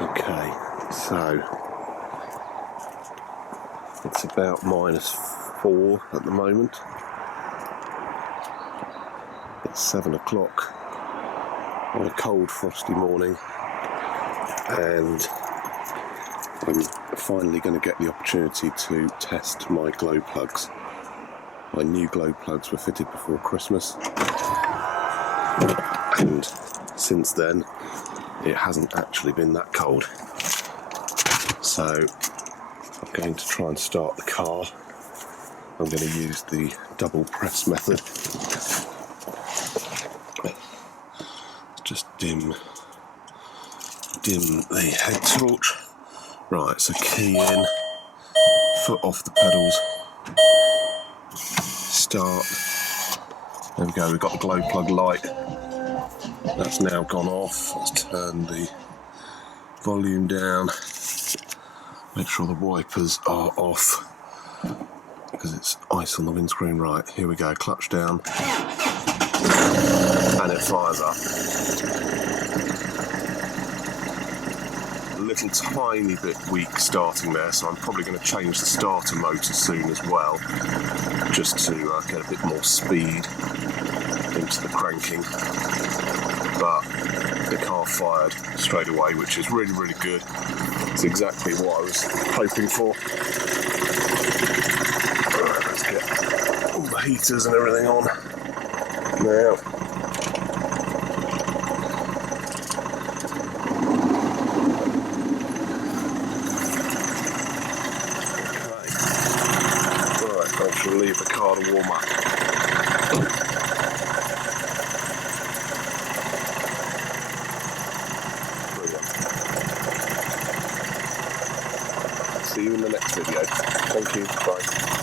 Okay, so it's about -4 at the moment. It's 7 o'clock on a cold, frosty morning, and I'm finally going to get the opportunity to test my glow plugs. My new glow plugs were fitted before Christmas, and since then it hasn't actually been that cold. So I'm going to try and start the car. I'm going to use the double press method. Just dim the head torch. Right, so key in, foot off the pedals, start. There we go, we've got the glow plug light. That's now gone off. Let's turn the volume down. Make sure the wipers are off because it's ice on the windscreen. Right, here we go, clutch down. And it fires up. A little tiny bit weak starting there, so I'm probably going to change the starter motor soon as well, just to get a bit more speed into the cranking. But the car fired straight away, which is really, really good. It's exactly what I was hoping for. Right, let's get all the heaters and everything on now. I shall leave the car to warm up. Brilliant. See you in the next video. Thank you. Bye.